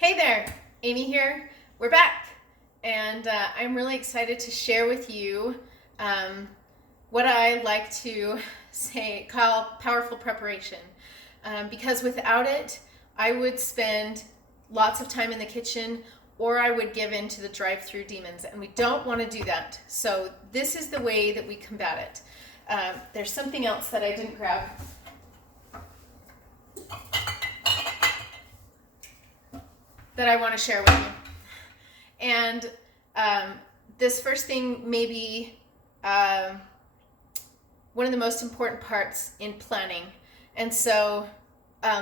Hey there, Amy here. We're back, and I'm really excited to share with you um, what I like to call powerful preparation. Because without it, I would spend lots of time in the kitchen or I would give in to the drive-through demons, and we don't want to do that. So this is the way that we combat it. There's something else that I didn't grab. That I want to share with you. And this first thing may be one of the most important parts in planning. And so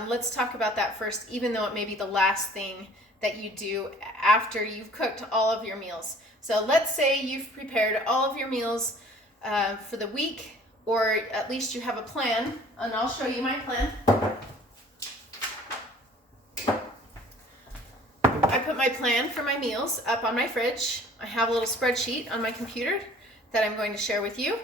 let's talk about that first, even though it may be the last thing that you do after you've cooked all of your meals. So let's say you've prepared all of your meals for the week, or at least you have a plan, and I'll show you my plan. I put my plan for my meals up on my fridge. I have a little spreadsheet on my computer that I'm going to share with you.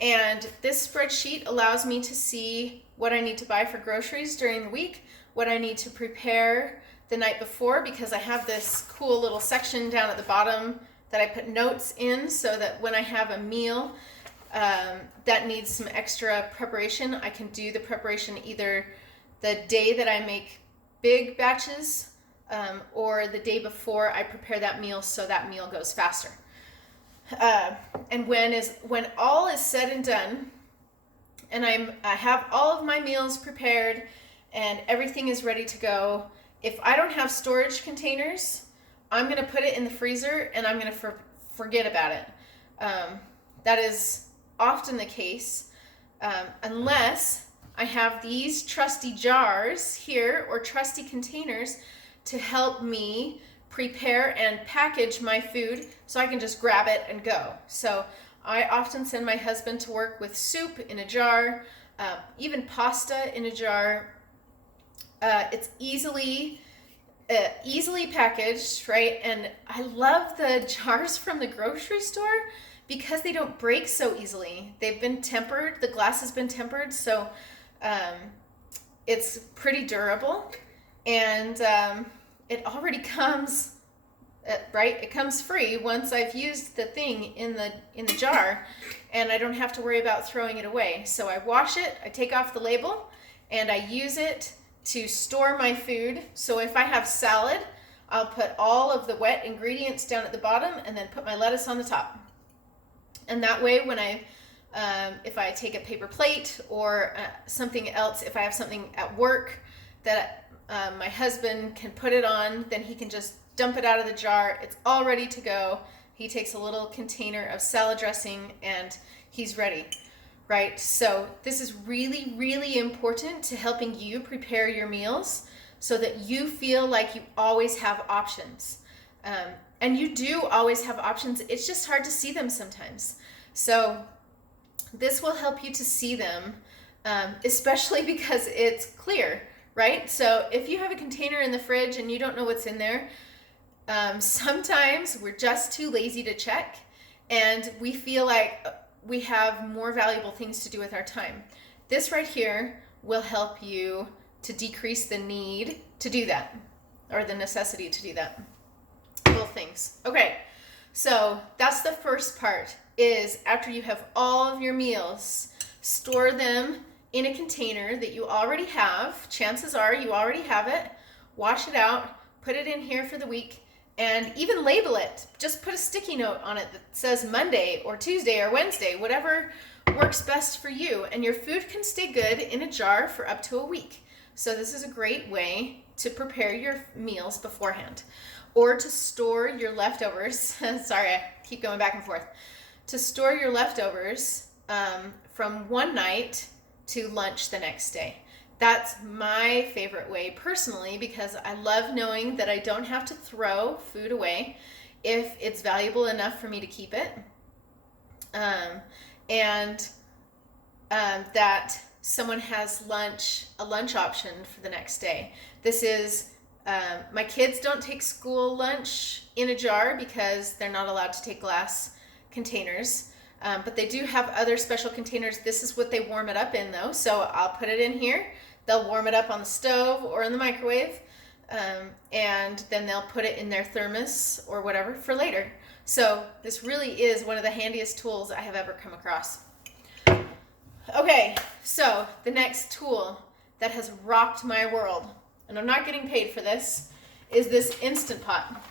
And this spreadsheet allows me to see what I need to buy for groceries during the week, what I need to prepare the night before, because I have this cool little section down at the bottom that I put notes in so that when I have a meal that needs some extra preparation, I can do the preparation either the day that I make big batches or the day before I prepare that meal so that meal goes faster. And when all is said and done, and I have all of my meals prepared and everything is ready to go, if I don't have storage containers, I'm going to put it in the freezer and I'm going to forget about it. That is often the case, unless I have these trusty jars here or trusty containers to help me prepare and package my food so I can just grab it and go. So I often send my husband to work with soup in a jar, even pasta in a jar. It's easily packaged, right? And I love the jars from the grocery store because they don't break so easily. They've been tempered, the glass has been tempered, so it's pretty durable. And it already comes, right? It comes free once I've used the thing in the jar, and I don't have to worry about throwing it away. So I wash it, I take off the label, and I use it to store my food. So if I have salad, I'll put all of the wet ingredients down at the bottom and then put my lettuce on the top. And that way, when if I take a paper plate or something else, if I have something at work that my husband can put it on, then he can just dump it out of the jar. It's all ready to go. He takes a little container of salad dressing and he's ready, right? So this is really, really important to helping you prepare your meals so that you feel like you always have options. And you do always have options. It's just hard to see them sometimes. So this will help you to see them, especially because it's clear, right? So if you have a container in the fridge and you don't know what's in there, sometimes we're just too lazy to check and we feel like we have more valuable things to do with our time. This right here will help you to decrease the need to do that, or the necessity to do that. Both things. Okay, so that's the first part, is after you have all of your meals, store them in a container that you already have. Chances are you already have it. Wash it out, put it in here for the week, and even label it. Just put a sticky note on it that says Monday or Tuesday or Wednesday, whatever works best for you. And your food can stay good in a jar for up to a week. So this is a great way to prepare your meals beforehand, or to store your leftovers. Sorry, I keep going back and forth. To store your leftovers from one night to lunch the next day. That's my favorite way personally, because I love knowing that I don't have to throw food away if it's valuable enough for me to keep it. And that someone has a lunch option for the next day. This is, my kids don't take school lunch in a jar because they're not allowed to take glass containers. But they do have other special containers. This is what they warm it up in though. So I'll put it in here. They'll warm it up on the stove or in the microwave. and then they'll put it in their thermos or whatever for later. So this really is one of the handiest tools I have ever come across. Okay, so the next tool that has rocked my world, and I'm not getting paid for this, is this Instant Pot.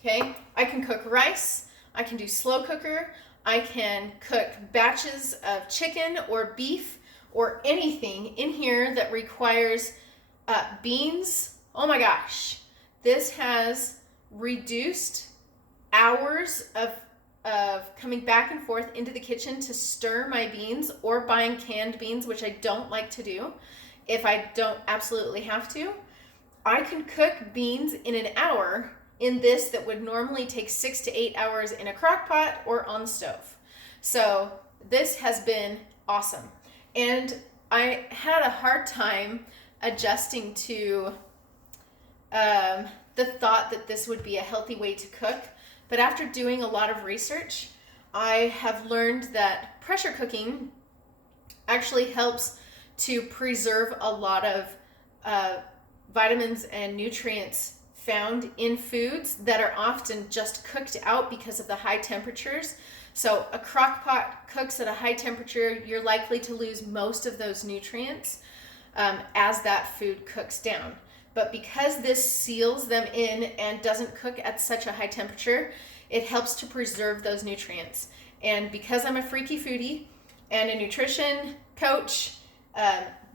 Okay, I can cook rice, I can do slow cooker, I can cook batches of chicken or beef or anything in here that requires beans. Oh my gosh, this has reduced hours of coming back and forth into the kitchen to stir my beans or buying canned beans, which I don't like to do if I don't absolutely have to. I can cook beans in an hour in this that would normally take 6 to 8 hours in a crock pot or on the stove. So this has been awesome. And I had a hard time adjusting to the thought that this would be a healthy way to cook. But after doing a lot of research, I have learned that pressure cooking actually helps to preserve a lot of vitamins and nutrients found in foods that are often just cooked out because of the high temperatures. So a crock pot cooks at a high temperature, you're likely to lose most of those nutrients as that food cooks down. But because this seals them in and doesn't cook at such a high temperature, it helps to preserve those nutrients. And because I'm a freaky foodie and a nutrition coach,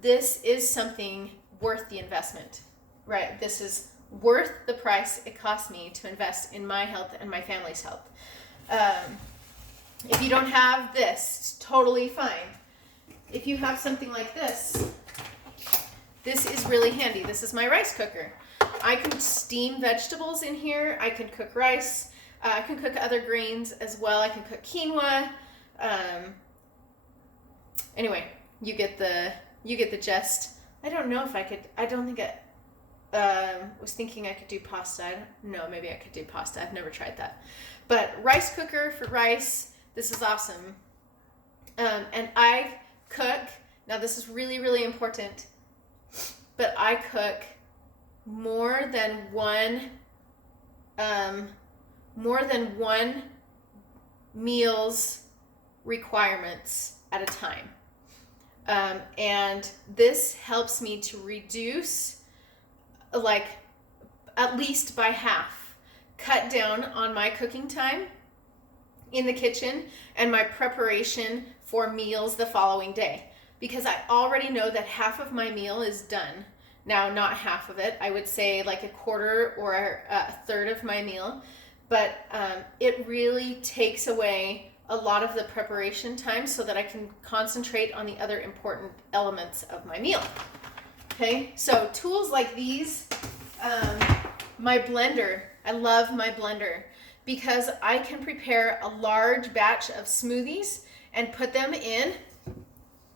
this is something worth the investment, right? This is worth the price it cost me to invest in my health and my family's health. If you don't have this, it's totally fine. If you have something like this, this is really handy. This is my rice cooker. I can steam vegetables in here. I can cook rice. I can cook other grains as well. I can cook quinoa. Anyway, you get the gist. I don't know if I could. I don't think was thinking I could do pasta. No, maybe I could do pasta. I've never tried that. But rice cooker for rice. This is awesome. And I cook. Now this is really, really important. But I cook more than one meal's requirements at a time. And this helps me to reduce, like, at least by half, cut down on my cooking time in the kitchen and my preparation for meals the following day. Because I already know that half of my meal is done. Now, not half of it. I would say like a quarter or a third of my meal. But it really takes away a lot of the preparation time so that I can concentrate on the other important elements of my meal. Okay, so tools like these, my blender. I love my blender because I can prepare a large batch of smoothies and put them in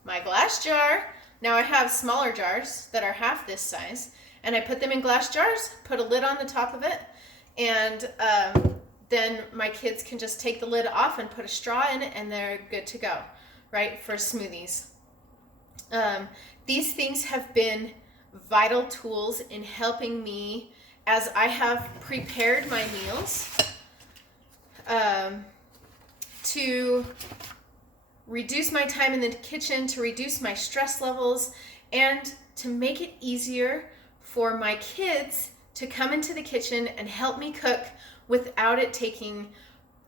my glass jar. Now I have smaller jars that are half this size, and I put them in glass jars, put a lid on the top of it, and then my kids can just take the lid off and put a straw in it, and they're good to go, right, for smoothies. These things have been vital tools in helping me as I have prepared my meals to reduce my time in the kitchen, to reduce my stress levels, and to make it easier for my kids to come into the kitchen and help me cook without it taking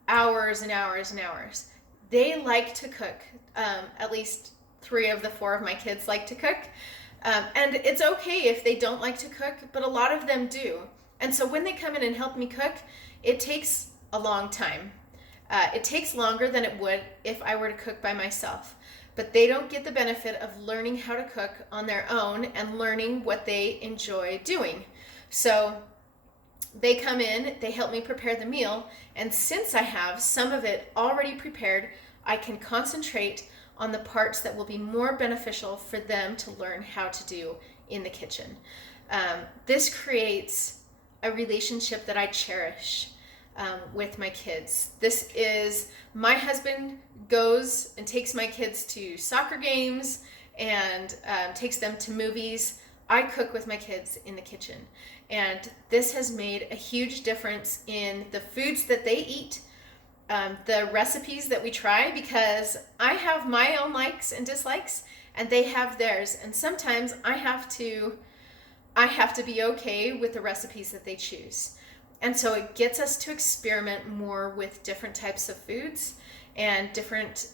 hours and hours and hours. They like to cook. At least 3 of the 4 of my kids like to cook. And it's okay if they don't like to cook, but a lot of them do. And so when they come in and help me cook, it takes a long time. It takes longer than it would if I were to cook by myself. But they don't get the benefit of learning how to cook on their own and learning what they enjoy doing. So they come in, they help me prepare the meal, and since I have some of it already prepared, I can concentrate on the parts that will be more beneficial for them to learn how to do in the kitchen. This creates a relationship that I cherish with my kids. This is, my husband goes and takes my kids to soccer games and takes them to movies I cook with my kids in the kitchen, and this has made a huge difference in the foods that they eat, the recipes that we try, because I have my own likes and dislikes and they have theirs, and sometimes I have to be okay with the recipes that they choose. And so it gets us to experiment more with different types of foods and different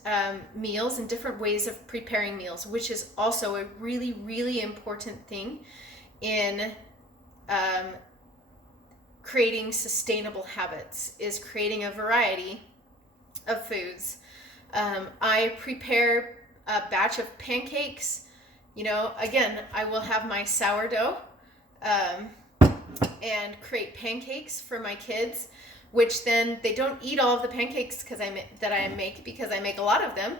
meals and different ways of preparing meals, which is also a really, really important thing in creating sustainable habits, is creating a variety of foods. I prepare a batch of pancakes. You know, again, I will have my sourdough and create pancakes for my kids, which then they don't eat all of the pancakes that I make, because I make a lot of them.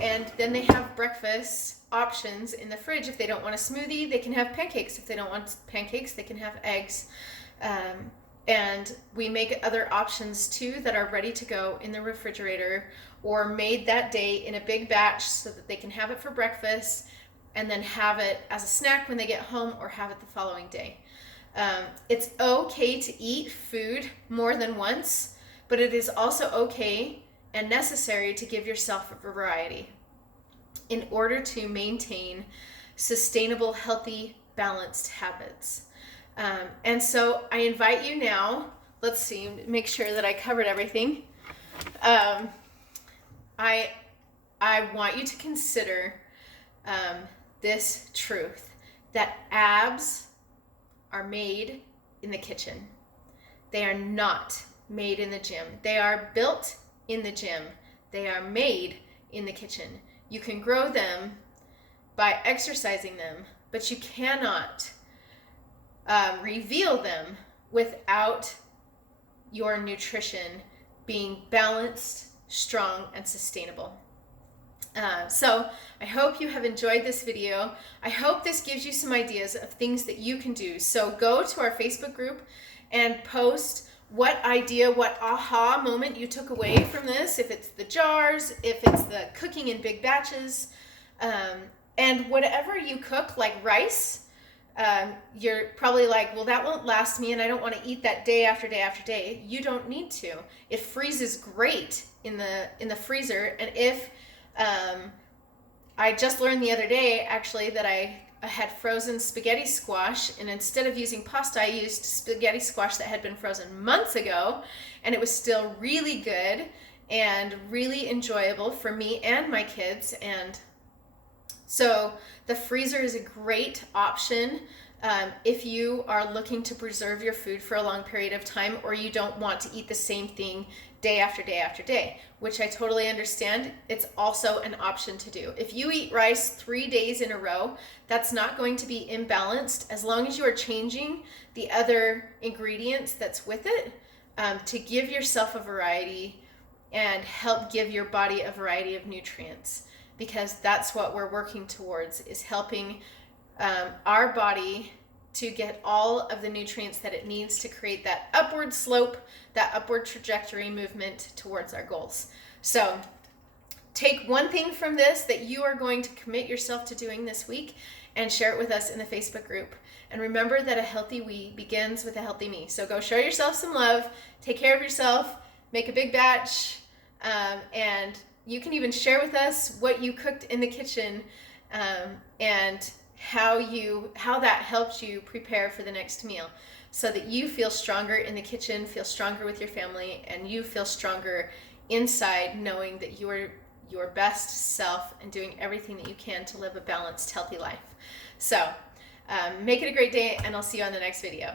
And then they have breakfast options in the fridge. If they don't want a smoothie, they can have pancakes. If they don't want pancakes, they can have eggs. And we make other options too that are ready to go in the refrigerator or made that day in a big batch so that they can have it for breakfast and then have it as a snack when they get home, or have it the following day. It's okay to eat food more than once, but it is also okay and necessary to give yourself a variety in order to maintain sustainable, healthy, balanced habits. And so I invite you now, let's see, make sure that I covered everything. I want you to consider this truth, that abs are made in the kitchen. They are not made in the gym. They are built in the gym. They are made in the kitchen. You can grow them by exercising them, but you cannot reveal them without your nutrition being balanced, strong, and sustainable. So I hope you have enjoyed this video. I hope this gives you some ideas of things that you can do. So go to our Facebook group and post what idea, what aha moment you took away from this, if it's the jars, if it's the cooking in big batches, and whatever you cook, like rice, you're probably like, well, that won't last me and I don't want to eat that day after day after day. You don't need to. It freezes great in the freezer. And if I just learned the other day, actually, that I had frozen spaghetti squash, and instead of using pasta, I used spaghetti squash that had been frozen months ago, and it was still really good and really enjoyable for me and my kids. And so the freezer is a great option if you are looking to preserve your food for a long period of time, or you don't want to eat the same thing day after day after day, which I totally understand. It's also an option to do. If you eat rice 3 days in a row, that's not going to be imbalanced, as long as you are changing the other ingredients that's with it, to give yourself a variety and help give your body a variety of nutrients, because that's what we're working towards, is helping our body to get all of the nutrients that it needs to create that upward slope, that upward trajectory movement towards our goals. So take one thing from this that you are going to commit yourself to doing this week and share it with us in the Facebook group. And remember that a healthy we begins with a healthy me. So go show yourself some love, take care of yourself, make a big batch, and you can even share with us what you cooked in the kitchen, and how that helped you prepare for the next meal, so that you feel stronger in the kitchen, feel stronger with your family, and you feel stronger inside, knowing that you are your best self and doing everything that you can to live a balanced, healthy life. So make it a great day, and I'll see you on the next video.